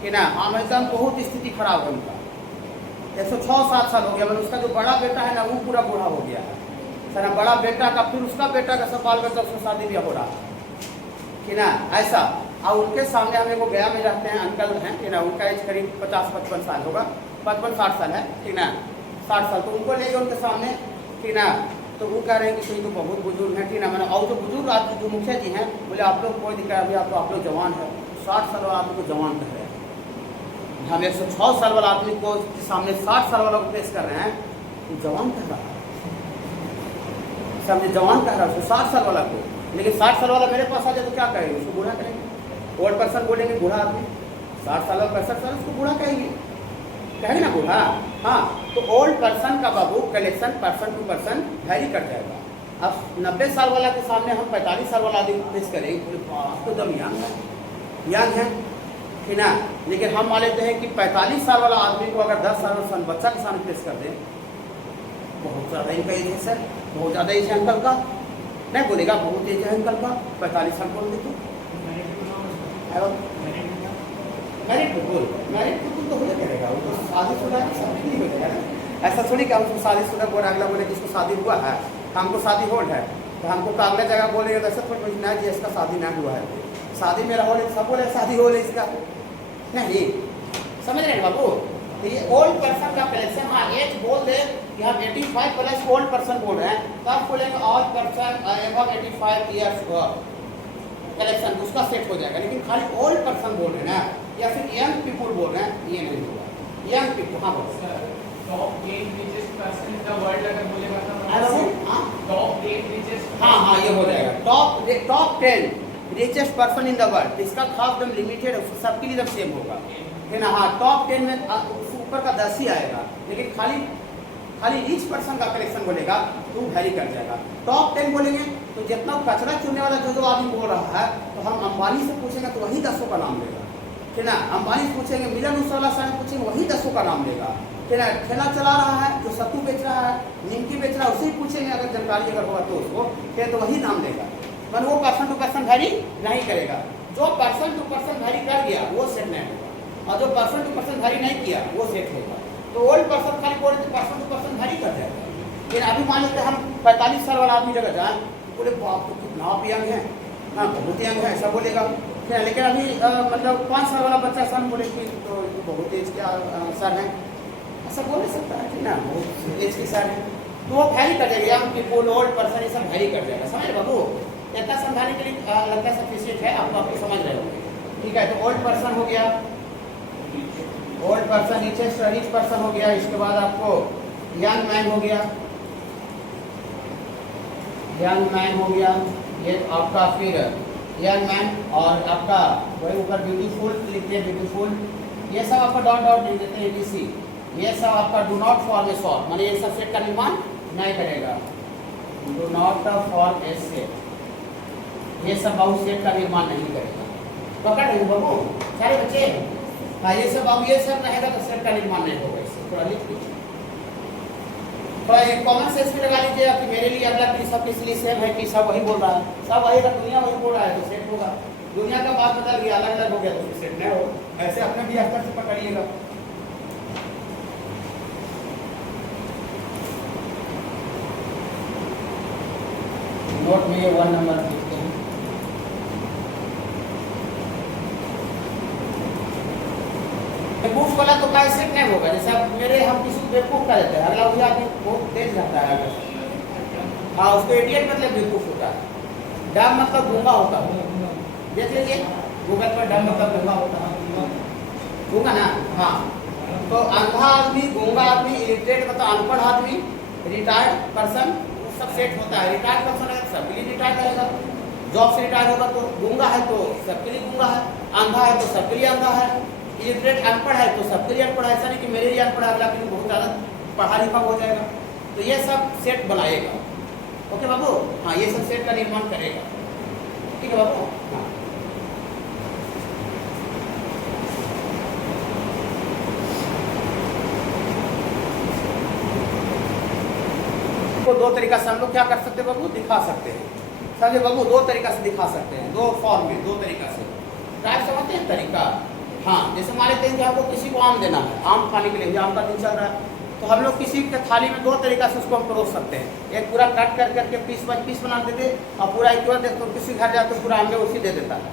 कि ना हम एकदम बहुत स्थिति खराब है उनका, 106-107 साल हो गया। मतलब उसका जो बड़ा बेटा है ना वो पूरा बूढ़ा हो गया है सर, बड़ा बेटा का, फिर उसका बेटा का सब बाल बच्चा, उसका शादी भी हो रहा है, कि ना ऐसा। और उनके सामने हम लोग गया में रहते हैं, अंकल हैं, कि ना उनका एज करीब 50-55 साल होगा, 55-60 साल है, ठीक ना, 60 साल। तो उनको ले गए उनके सामने, ठीक ना, तो वो कह रहे हैं कि तो बहुत बुजुर्ग हैं, ठीक ना। मैंने और जो बुजुर्ग आदमी जो मुखिया जी हैं बोले आप लोग कोई दिक्कत, अभी आप लोग जवान है, 60 साल वाला आदमी को जवान कह रहे हैं। हम 106 साल वाला आदमी को सामने 60 साल वाला को पेश कर रहे हैं वो जवान कह रहा है, समझे, जवान कह रहा है उसको 60 साल वाला को। लेकिन 60 साल वाला मेरे पास आ जाए तो क्या कहेंगे, उसको बूढ़ा कहेंगे। ओल्ड पर्सन बोलेंगे बूढ़ा आदमी, 60 साल और 65 साल उसको बूढ़ा कहेंगे, कहेंगे ना बूढ़ा। हाँ, तो ओल्ड पर्सन का बाबू collection person to person vary कर जाएगा। अब 90 साल वाला के सामने हम 45 साल वाला आदमी पेश करेंगे, तो दम यंग है कि ना। लेकिन हम मान लेते हैं कि 45 साल वाला आदमी को अगर 10 साल बच्चा के सामने पेश कर दें, बहुत ज़्यादा इनका एज है सर, बहुत ज़्यादा एज है अंकल का, नहीं बोलेगा बहुत एज है अंकल का, 45 साल बोल देते। मैरिड तो हो जाएगा, वो तो शादीशुदा है, सब नहीं हो जाएगा ना। ऐसा थोड़ी कि हमको शादीशुदा बोला, अगला बोले जिसको शादी हुआ है, हमको शादी होल्ड है, तो हमको तो अगले जगह बोलेंगे तो ऐसा थोड़ी ना जी इसका शादी ना हुआ है, शादी मेरा हो सब बोले शादी हो इसका, नहीं समझ रहे हैं बाबू। तो ये ओल्ड पर्सन का कलेक्शन, हाँ एज बोल दे कि हम 85 प्लस ओल्ड पर्सन बोल रहे हैं, तब बोलेंगे all person above 85 years collection, उसका सेट हो जाएगा। लेकिन खाली ओल्ड पर्सन बोल रहे हैं ना, या फिर यंग पीपुल बोल रहे हैं, ये नहीं होगा। यंग पीपुल, हाँ बोलो। Top 8 richest person in the world अगर बोलेगा तो टॉप 8 richest, हाँ हाँ ये हो जाएगा। Top 10 richest person in the world, इसका खास दम लिमिटेड सबके लिए सेम होगा, है ना। हाँ, टॉप 10 में ऊपर का 10 ही आएगा, लेकिन खाली रिच पर्सन का कलेक्शन बोलेगा तो वैरी कर जाएगा। टॉप 10 बोलेंगे तो जितना कचरा चुनने वाला जो आदमी बोल रहा है, तो हम अंबानी से पूछेंगे तो वही 10 का नाम लेगा, है ना। अंबानी से पूछेंगे, मिलन उसवाला से पूछेंगे वही 10 का नाम लेगा, है ना। ठेला चला रहा है जो सत्तू बेच रहा है, निमकी बेच रहा है, उसे पूछेंगे अगर जानकारी अगर होगा तो उसको, तो वही नाम लेगा। मन वो पर्सन टू पर्सन वैरी नहीं करेगा। जो पर्सन टू पर्सन वैरी कर गया वो सेट नहीं होगा, और जो पर्सन टू पर्सन वैरी नहीं किया वो सेट होगा। तो ओल्ड पर्सन खाली बोले तो पर्सन टू पर्सन वैरी कर जाएगा। लेकिन अभी मान लेते हम 45 साल वाला आदमी जगह जाए, बोले बाप तो कितना आप यंग है, हाँ बहुत यंग है ऐसा बोलेगा। लेकिन अभी मतलब 5 साल वाला बच्चा सन बोले कि तो बहुत एज के सर है, ऐसा बोल नहीं सकता है कि ना बहुत एज के सर है, तो वो वैरी कर जाएगा। यंग पीपुल, ओल्ड पर्सन, ये सब वैरी कर जाएगा। समझ बाबू, इतना समझाने के लिए लगता है सफिशिएंट है, आपको समझ रहे होंगे, ठीक है। तो ओल्ड पर्सन हो गया, ओल्ड पर्सन, रिच पर्सन हो गया। इसके बाद आपको यंग मैन हो गया, यंग मैन हो गया, ये आपका फिर यंग मैन, और आपका वही ऊपर ब्यूटीफुल लिखते हैं, ब्यूटीफुल, ये सब आपका डॉट डॉट लिख देते हैं एबीसी, ये सब आपका do not form A short, माने ये सब सेट का निर्माण नहीं करेगा, do not form A set, ये सब बाबू सेट का निर्माण नहीं करेगा। पकड़ रहे हो बाबू सारे बच्चे, हाँ ये सब बाबू ये सब रहेगा तो सेट का निर्माण नहीं होगा। इससे थोड़ा लिख लीजिए, थोड़ा एक कॉमन सेंस भी लगा लीजिए कि मेरे लिए अगला पीढ़ी सब किस लिए सेम है कि सब वही बोल रहा है, सब वही, अगर दुनिया वही बोल रहा है तो सेट होगा। दुनिया का बात बदल गया, अलग अलग हो गया तो सेट नहीं हो। ऐसे अपने भी स्तर से पकड़िएगा। नोट में ये 1 नंबर लिखते हैं। बेवकूफ वाला तो कैसे नहीं होगा, जैसे अब मेरे हम किसी को बेवकूफ कर देते हैं, अगला वही आदमी बहुत तेज रहता है, हाँ उसको इडियट मतलब बेवकूफ होता है, डम मतलब गूंगा होता है। देख लीजिए गूगल पर, डम मतलब गूंगा होता है, गूंगा ना, हाँ। तो अंधा आदमी, गूंगा आदमी, इलिटरेट मतलब अनपढ़ आदमी, रिटायर्ड पर्सन, सब सेट होता है। रिटायर्ड पर्सन है सबके लिए रिटायर्ड रहेगा, जॉब से रिटायर होगा तो गूंगा है तो सबके लिए गूंगा है, अंधा है तो सबके लिए अंधा है, इलिटरेट अनपढ़ है तो सबके लिए अनपढ़ है। ऐसा नहीं कि मेरे लिए अनपढ़ है, अगला भी बहुत ज़्यादा पढ़ा लिखा हो जाएगा। तो ये सब सेट बनाएगा, ओके बाबू, हाँ ये सब सेट का निर्माण करेगा, ठीक है बाबू, हाँ। को दो तरीका से हम लोग क्या कर सकते हैं बाबू, दिखा सकते हैं। समझे बाबू, दो तरीका से दिखा सकते हैं, दो फॉर्म में, दो तरीका से। टाइप समझते हैं तरीका, हाँ। जैसे मान लेते हैं कि हमको किसी को आम देना है, आम खाने के लिए, आम का दिन चल रहा है, तो हम लोग किसी के थाली में दो तरीका से उसको हम परोस सकते हैं। एक पूरा कट कर करके पीस बाई पीस बना देते, और पूरा एक बार देखते किसी घर जाते तो पूरा आम उसी दे देता है।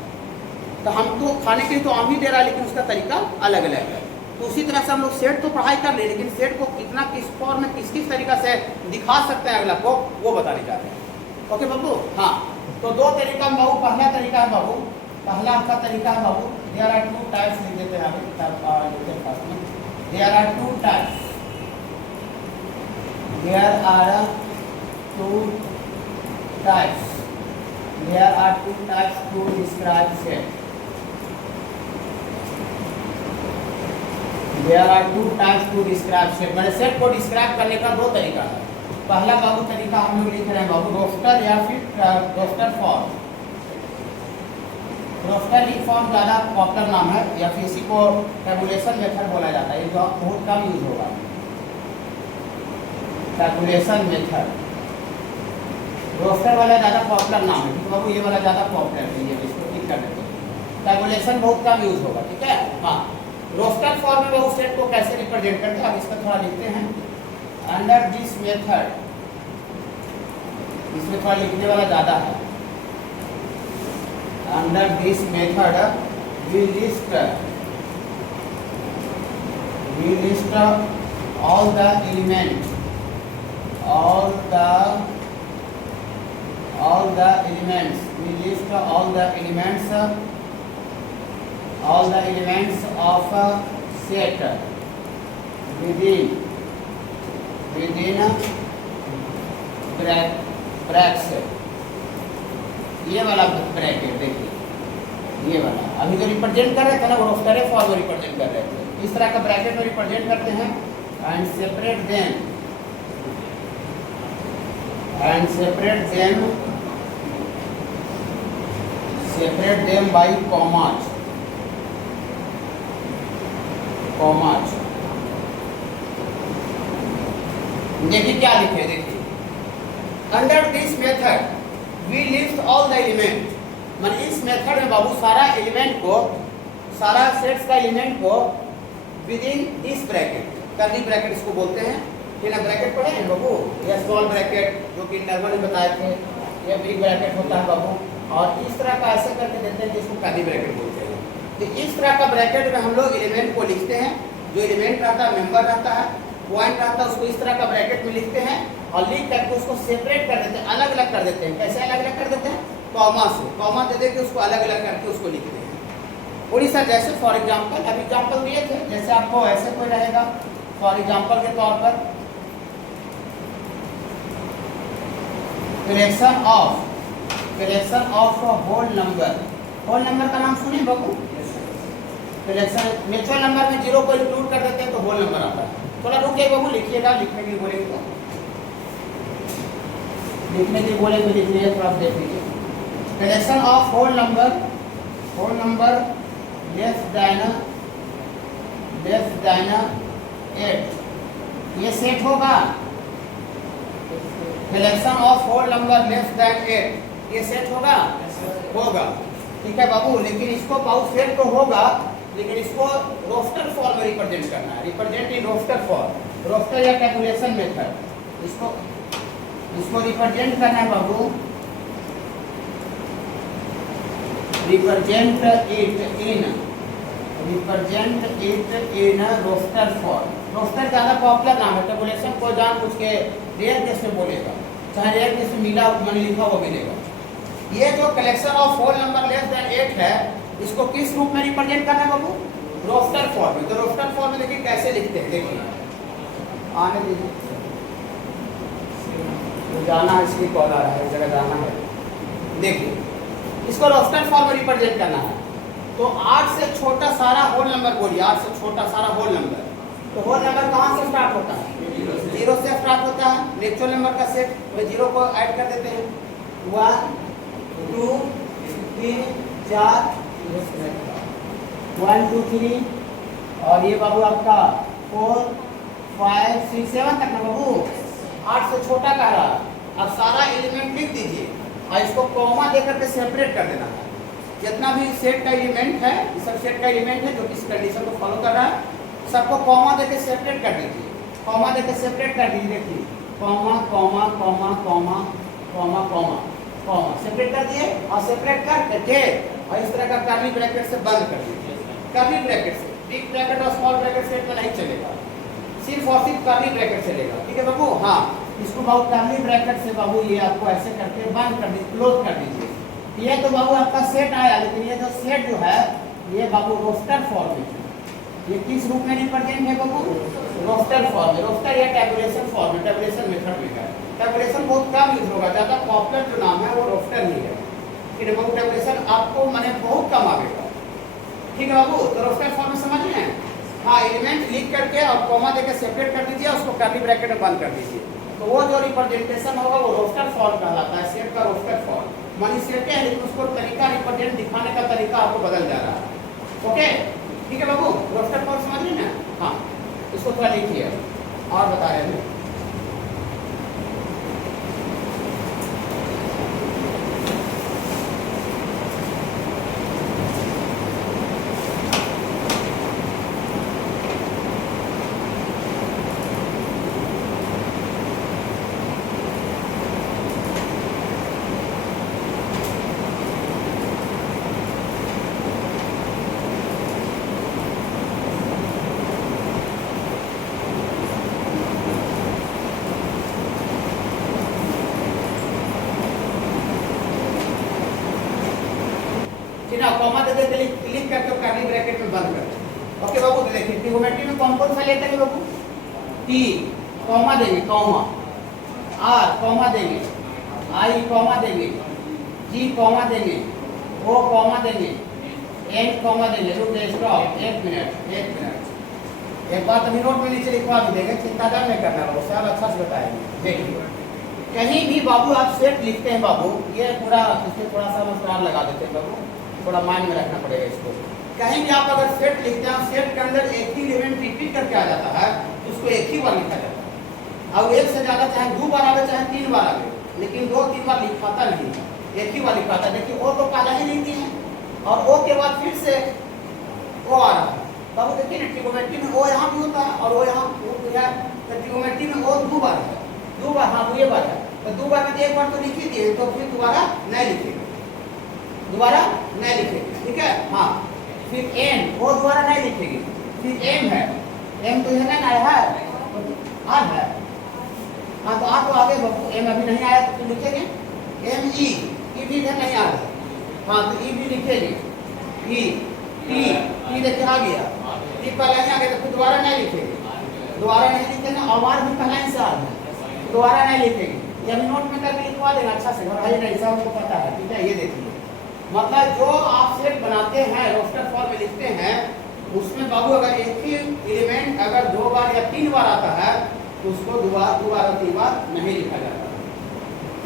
तो हम तो खाने के लिए तो आम ही दे रहा है, लेकिन उसका तरीका अलग अलग है। तो उसी तरह से हम लोग सेट तो पढ़ाई कर ले, लेकिन सेट को कितना किस फॉर्म में किस किस तरीका से दिखा सकते हैं अगला को, वो बताने जा रहे हैं, ओके बाबू, हाँ। तो दो तरीका में बाबू, पहला तरीका है बाबू, पहला आपका तरीका है बाबू, देयर आर 2 टाइप्स लिख देते हैं आगे किताब में, there are 2 types, There are two types. There are two types to describe set. There are two types to describe set. मैंने सेट को डिस्क्राइब करने का दो तरीका है। पहला बाबू तरीका हम लोग लिख रहे हैं बाबू रोस्टर या फिर रोस्टर फॉर्म। रोस्टर ही फॉर्म ज़्यादा पॉपुलर नाम है या फिर इसी को कैलकुलेशन मेथड बोला जाता है। ये जो बहुत कम यूज होगा कैलकुलेशन मेथड। रोस्टर वाला ज़्यादा पॉपुलर नाम है, ठीक बाबू, ये वाला ज़्यादा पॉपुलर है, ये इसको क्लिक कर देते हैं। कैलकुलेशन बहुत कम यूज होगा, ठीक है। हाँ, रोस्टर फॉर्म में वो सेट को कैसे रिप्रेजेंट करते हैं, अब इसका थोड़ा लिखते हैं। अंडर दिस मेथड, इसमें थोड़ा लिखने वाला ज़्यादा है। Under this method we list all the elements, we list all the elements of a set within bracket. ये वाला ब्रैकेट देखिए, ये वाला अभी जो रिप्रेजेंट कर रहे थे ना वो रोस्टर फॉर्म में रिप्रेजेंट कर रहे थे। इस तरह का ब्रैकेट में रिप्रेजेंट करते हैं and separate them by commas. देखिए क्या लिखे, देखिए under this method we list all the element. मान इस मेथड में बाबू सारा एलिमेंट को, सारा सेट्स का एलिमेंट को with in this bracket, curly bracket इसको बोलते हैं। ये ना ब्रैकेट पढ़े हैं बाबू, या स्मॉल ब्रैकेट जो कि इंटरवल में बताए थे, ये बिग ब्रैकेट होता है बाबू। और इस तरह का ऐसे करके देते हैं जिसको कर्ली ब्रैकेट बोलते हैं। तो इस तरह का ब्रैकेट में हम लोग एलिमेंट को लिखते हैं। जो एलिमेंट रहता है, मेंबर रहता है, पॉइंट रहता है, उसको इस तरह का ब्रैकेट में लिखते हैं और लिख करके उसको सेपरेट कर देते हैं, अलग अलग कर देते हैं। कैसे अलग अलग कर देते हैं? कॉमा से, कॉमा दे देके उसको अलग अलग करके उसको लिखते हैं। और इस जैसे फॉर एग्जांपल अभी एग्जांपल दिए थे, जैसे आपको ऐसे कोई रहेगा फॉर एग्जांपल के तौर पर collection of whole number. Whole number का नाम सुने बाबू? कलेक्शन नेचुरल नंबर में जीरो को इंक्लूड कर देते हैं तो होल नंबर आता है। थोड़ा रुकिए बाबू, लिखिएगा, लिखने के लिए बोलेंगे तो लिखिए, थोड़ा देख लीजिए। Collection of whole number less than 8, ये सेट होगा। Collection of whole number less than 8, ये सेट होगा, ठीक है बाबू। लेकिन इसको बाबू सेट तो होगा, लेकिन इसको रोस्टर फॉर्म में रिप्रेजेंट करना है। Represent in roster form, roster या कैलकुलेशन मेथड, इसको रिप्रेजेंट करना है बाबू। Represent it in roster form. Roster ज़्यादा पॉपुलर नाम है, कैलकुलेशन को जान कुछ के रेयर केस में बोलेगा, चाहे रेयर केस में मिला मैंने लिखा हुआ मिलेगा। ये जो collection of whole number less than 8 है, इसको किस रूप में रिप्रेजेंट करना है बाबू? रोस्टर फॉर्म में। तो रोस्टर फॉर्म में देखिए कैसे लिखते हैं, देखिए आने दीजिए, जाना है, इसलिए कॉल आ रहा है, जगह जाना है। देखिए इसको रोस्टर फॉर्म में रिप्रेजेंट करना है। तो 8 से छोटा सारा होल नंबर बोलिए, 8 से छोटा सारा होल नंबर। तो होल नंबर कहाँ से स्टार्ट होता है? 0 से स्टार्ट होता है। नेचुरल नंबर का सेट में 0 को ऐड कर देते हैं। 1 2 3 4 1 2 3 और ये बाबू आपका 4 5 6 7 तक ना बाबू, 8 से छोटा कह रहा। अब सारा एलिमेंट लिख दीजिए और इसको कॉमा देकर के सेपरेट कर देना है। जितना भी सेट का एलिमेंट है, ये सब सेट का एलिमेंट है जो किस कंडीशन को फॉलो कर रहा है, सबको कॉमा देकर सेपरेट कर दीजिए। कॉमा देकर सेपरेट कर दीजिए, देखिए comma comma comma comma comma comma comma separate कर दिए और सेपरेट कर करके और इस तरह का कर्ली ब्रैकेट से बंद कर दीजिए। कर्ली ब्रैकेट से, बिग ब्रैकेट और स्मॉल ब्रैकेट सेट में नहीं चलेगा, सिर्फ और सिर्फ कर्ली ब्रैकेट चलेगा, ठीक है बाबू। हाँ, इसको बाबू कर्ली ब्रैकेट से बाबू ये आपको ऐसे करके बंद कर दीजिए, क्लोज कर दीजिए। ये तो बाबू आपका सेट आया, लेकिन ये जो सेट जो है ये बाबू रोस्टर फॉर्म में है। ये किस रूप में रिप्रेजेंट है बाबू? रोस्टर फॉर्म में। रोस्टर या टैबुलेशन फॉर्म में, टैबुलेशन मेथड में है। टैबुलेशन बहुत कम यूज होगा, ज़्यादा पॉपुलर जो नाम है वो रोस्टर ही है। फिर बाबू टैबुलेशन आपको माने बहुत कम आएगा, ठीक है बाबू। तो रोस्टर फॉर्म में समझ लें। हाँ, एलिमेंट लिख करके और कॉमा देकर सेपरेट कर दीजिए, उसको कर्ली ब्रैकेट में बंद कर दीजिए, तो वो जो रिप्रेजेंटेशन होगा वो रोस्टर फॉर्म कहलाता है। सेट का रोस्टर फॉर्म मानी सेट है, लेकिन उसको तरीका रिप्रेजेंट दिखाने का तरीका आपको बदल जा रहा है। ओके, ठीक है बाबू। रोस्टर फॉर्म समझ रहे ना? हाँ, इसको थोड़ा लिखिए और बता रहे हैं। कॉमा दे देते, क्लिक करके कर्ली ब्रैकेट में बंद कर दो। ओके बाबू, देखिए ट्रिगोनोमेट्री में कौन कौन सा लेते हैं बाबू? टी कॉमा देंगे, कॉमा आर कॉमा देंगे, आई कॉमा देंगे, जी कॉमा देंगे, ओ कॉमा देंगे, एन कॉमा देंगे। रुक जाइए, स्टॉप, एक मिनट। एक बात अभी नोट में नीचे लिखवा भी देंगे, चिंता नहीं करना बाबू, सब अच्छा से बताएंगे। देखिए कहीं भी बाबू आप सेट लिखते हैं बाबू, ये पूरा इसमें थोड़ा सा मसरार लगा देते हैं बाबू, थोड़ा माइंड में रखना पड़ेगा इसको। कहीं भी आप अगर सेट लिखते हैं, सेट के अंदर एक ही एलिमेंट रिपीट करके आ जाता है, उसको एक ही बार लिखा जाता है। अब एक से ज्यादा चाहे 2 बार आवे चाहे 3 बार आवे, लेकिन 2-3 बार लिखाता नहीं, एक ही बार लिखाता है। देखिए ओ तो पहले ही लिख दिए और ओ के बाद फिर से ओ आ रहा है। तब देखिए ना ट्रिगोनोमेट्री में ओ यहाँ भी होता है और ओ यहाँ भी है, तो ट्रिगोनोमेट्री में ओ 2 बार है, 2 बार, हाँ 2 बार है। तो 2 बार में एक बार तो लिख ही दिए, तो फिर दोबारा नहीं लिखेंगे, दोबारा नहीं लिखेंगे, ठीक है। हाँ, फिर एन, वो दोबारा नहीं लिखेंगे। फिर एम है, एम तो है ना, है आर है, हाँ तो आर तो आगे बाबू, एम अभी नहीं आया तो लिखेंगे एम ई, ई भी इधर नहीं आ रहा, हाँ तो ई भी लिखेंगे, ई टी, टी देखिए आ गया, टी पहले नहीं आ गया तो फिर दोबारा नहीं लिखेंगे, दोबारा नहीं लिखेंगे। और आर भी पहले ही से आ रहा है, दोबारा नहीं लिखेंगे। ये अभी नोट में करके लिखवा देगा अच्छा से, घबराइए नहीं, सब हमको पता है, ठीक है। ये देखिए मतलब जो आप सेट बनाते हैं, रोस्टर फॉर्म में लिखते हैं, उसमें बाबू अगर एक ही एलिमेंट अगर 2 बार या 3 बार आता है तो उसको 2 बार 3 बार नहीं लिखा जाता,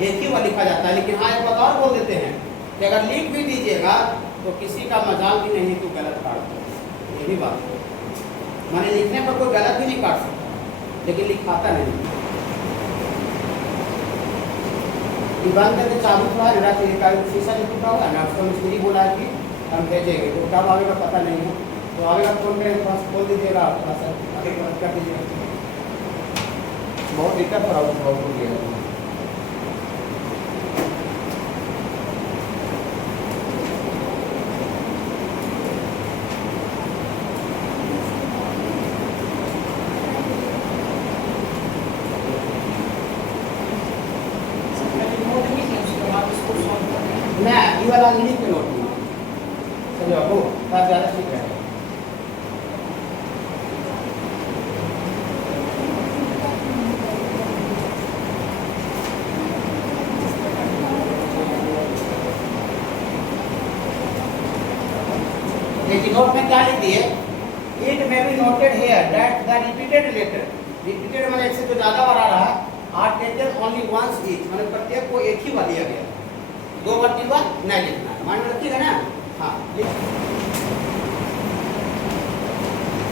एक ही बार लिखा जाता है। लेकिन हाँ एक बात और बोल देते हैं कि अगर लिख भी दीजिएगा तो किसी का मजाल भी नहीं कि गलत काट दो, ये भी बात है। मैंने लिखने पर कोई गलत भी नहीं काट सकता, लेकिन लिखाता नहीं। बंद करके चालू हुआ शीशा जो टूटा हुआ है ना, उसको मिस्त्री बोला है कि हम भेजेंगे, तो कब आवेगा पता नहीं है, तो आवेगा फोन पे पास खोल दीजिएगा, थोड़ा सा आगे मदद कर दीजिएगा। बहुत दिक्कत हो रहा है, बहुत हो गया। ये वाला लिख के नोट में समझो आपको, तब ज़्यादा ठीक है। देखिए नोट में क्या लिख दिए, it may be noted here that the repeated letter, repeated माने एक से जो ज़्यादा बार आ रहा है, are taken only once each, माने प्रत्येक को एक ही बार लिया गया, 2 बार 3 बार नहीं लिखना है, मान में रखिएगा ना। हाँ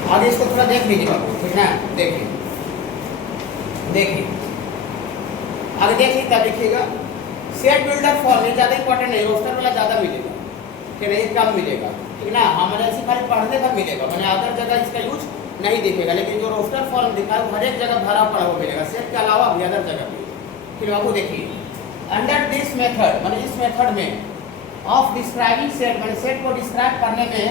आगे इसको थोड़ा देख लीजिएगा, ठीक है। देखिए देखिए आगे देखिए क्या देखिएगा, सेट बिल्डर फॉर्म, ये ज़्यादा इंपॉर्टेंट नहीं, रोस्टर वाला ज़्यादा मिलेगा, फिर ये कम मिलेगा, ठीक ना। हमारे ऐसे खाली पढ़ने का मिलेगा, मैंने अदर जगह इसका यूज नहीं दिखेगा, लेकिन जो रोस्टर फॉर्म दिखा है हर एक जगह भरा पड़ा हुआ मिलेगा, सेट के अलावा भी अदर जगह भी। फिर आपको देखिए अंडर दिस मेथड, मैंने इस मेथड में ऑफ डिस्क्राइबिंग सेट, मैंने सेट को डिस्क्राइब करने में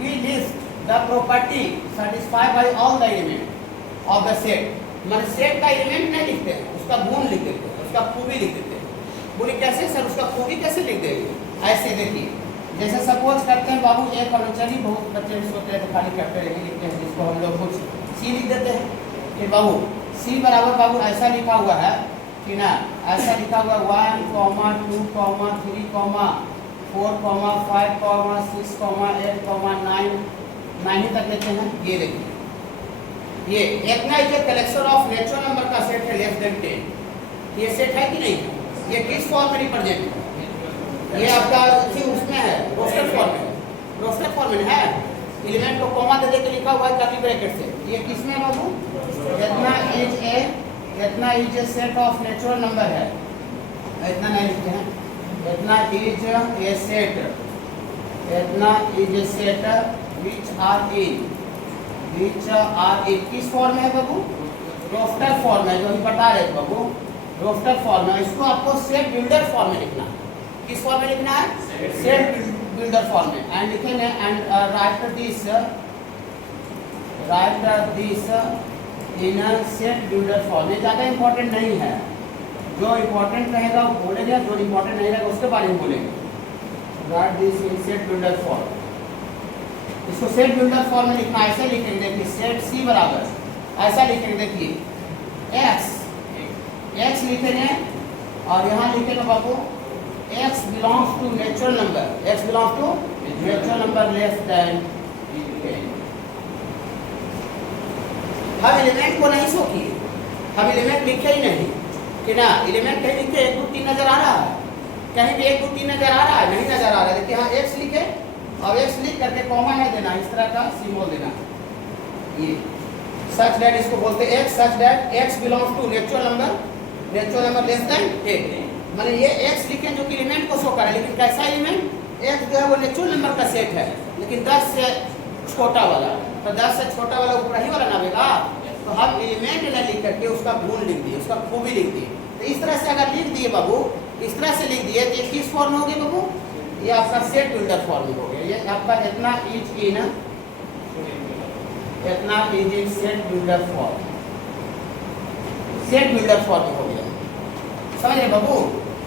we list the property satisfy by all the element of the set, मैंने सेट का एलिमेंट नहीं लिखते हैं, उसका गुण लिख देते हैं, उसका खूबी लिख देते हैं। बोले कैसे सर, उसका खूबी कैसे लिख देंगे? ऐसे देखिए जैसे सपोज करते हैं बाबू एक कर्मचारी, बहुत बच्चे सोते हैं तो खाली कैपिटल ही लिखते हैं, जिसको हम लोग कुछ सी लिख देते हैं कि बाबू सी बराबर बाबू ऐसा लिखा हुआ है कि ना, ऐसा लिखा हुआ 1, 2, 3, 4, 5, 6, 8, 9, 9 तक लेते हैं। ये देखिए, ये इतना is collection of natural number का सेट है लेस देन 10। ये सेट है कि नहीं? ये किस फॉर्म में रिप्रेजेंट है? ये आपका उसमें है, रोस्टर फॉर्म में, रोस्टर फॉर्म में है। एलिमेंट को कॉमा दे दे के लिखा हुआ है कर्ली ब्रैकेट से। ये किसमें है बाबू? इतना is a set of natural number है, इतना नहीं लिखते हैं। इतना इज ए सेट, इतना is a set which are in किस फॉर्म में है बाबू? रोस्टर फॉर्म में, जो हम बता रहे थे बाबू, रोस्टर फॉर्म में। इसको आपको सेट बिल्डर फॉर्म में लिखना है। किस फॉर्म में लिखना है? सेट बिल्डर फॉर्म में। एंड लिखेंगे and right this in set builder form. ये ज़्यादा इंपॉर्टेंट नहीं है, जो इंपॉर्टेंट रहेगा वो बोलेंगे, जो इंपॉर्टेंट नहीं रहेगा उसके बारे में बोलेंगे। Right this in set builder form. इसको सेट बिल्डर फॉर्म में लिखना, ऐसे लिखेंगे, देखिए सेट सी बराबर ऐसा लिखेंगे, देखिए एक्स लिखेंगे और यहाँ लिखेंगे बाबू x belongs to natural number, x belongs to natural number less than 10। हम एलिमेंट को नहीं शो किए, हम एलिमेंट लिखे ही नहीं कि ना, एलिमेंट कहीं लिखे 1, 2, 3 नजर आ रहा है, कहीं भी 1, 2, 3 नजर आ रहा है? नहीं नजर आ रहा है। देखिए यहाँ x लिखे और x लिख करके कॉमा नहीं देना, इस तरह का सिंबल देना। ये सच दैट इसको बोलते हैं x, such that x belongs to natural number less than 10। माने ये x लिखें जो कि एलिमेंट को शो करे, लेकिन कैसा एलिमेंट? x जो है वो नेचुरल नंबर का सेट है, लेकिन 10 से छोटा वाला। तो 10 से छोटा वाला ऊपर ही वाला ना आएगा, तो हम एलिमेंट न लिख करके उसका गुण लिख दिए, उसका खूबी लिख दिए। तो इस तरह से अगर लिख दिए बाबू, इस तरह से लिख दिए तो किस फॉर्म में हो गया बाबू? ये आपका सेट बिल्डर फॉर्म में हो गया। ये आपका इतना is in set builder form, set builder form में हो गया। समझ रहे बाबू?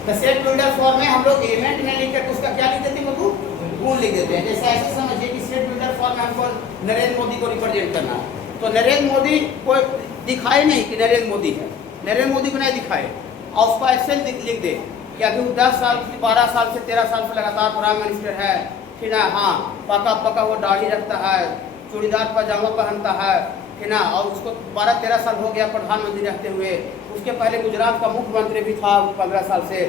तो सेट बिल्डर फॉर्म में हम लोग एलिमेंट में लिख करके उसका क्या लिख देते हैं बाबू? गुण लिख देते हैं। जैसे ऐसे समझिए कि सेट बिल्डर फॉर्म में हमको नरेंद्र मोदी को रिप्रेजेंट करना है, तो नरेंद्र मोदी को दिखाए नहीं कि नरेंद्र मोदी है, नरेंद्र मोदी को नहीं दिखाए और उसको ऐसे लिख दे कि अभी 10 साल 12 साल से 13 साल से लगातार प्राइम मिनिस्टर है, फिर ना हाँ पका वो दाढ़ी रखता है, चूड़ीदार पजामा पहनता है, कि ना, और उसको 12-13 साल हो गया प्रधानमंत्री रहते हुए। उसके पहले गुजरात का मुख्यमंत्री भी था 15 साल से।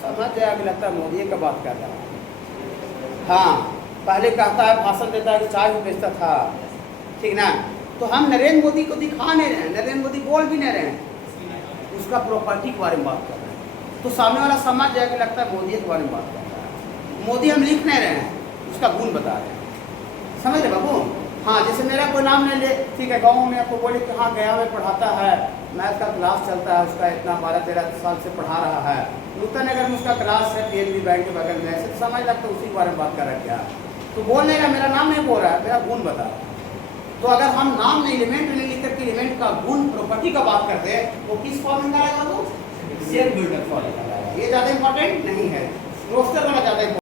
समझ जाए कि लगता है मोदी का बात कर रहा है। हाँ, पहले कहता है भाषण देता है कि चाय भी बेचता था, ठीक ना। तो हम नरेंद्र मोदी को दिखा नहीं रहे हैं, नरेंद्र मोदी बोल भी नहीं रहे हैं, उसका प्रॉपर्टी के बारे में बात कर रहे हैं। तो सामने वाला समझ जाए कि लगता है मोदी के बारे में बात कर रहा है। मोदी हम लिख नहीं रहे हैं, उसका गुण बता रहे हैं। समझ रहे बाबू? हाँ, जैसे मेरा कोई नाम नहीं ले, ठीक है, गाँव में आपको बोले कि हाँ गया में पढ़ाता है, मैथ का क्लास चलता है उसका, इतना 12-13 साल से पढ़ा रहा है, नूतन नगर में उसका क्लास है PNB बैंक के बगल में, ऐसे समझ लगता है उसी के बारे में बात कर रहा है क्या। तो बोल नहीं रहा, मेरा नाम नहीं बोल रहा है, मेरा गुण बता रहा है। तो अगर हम नाम में एलिमेंट नहीं लिख करके एलिमेंट का गुण प्रॉपर्टी का बात करते हैं, वो किस फॉर्म में आएगा? तो सेट बिल्डर फॉर्म में आएगा। ये ज़्यादा इंपॉर्टेंट नहीं है, रोस्टर वाला ज़्यादा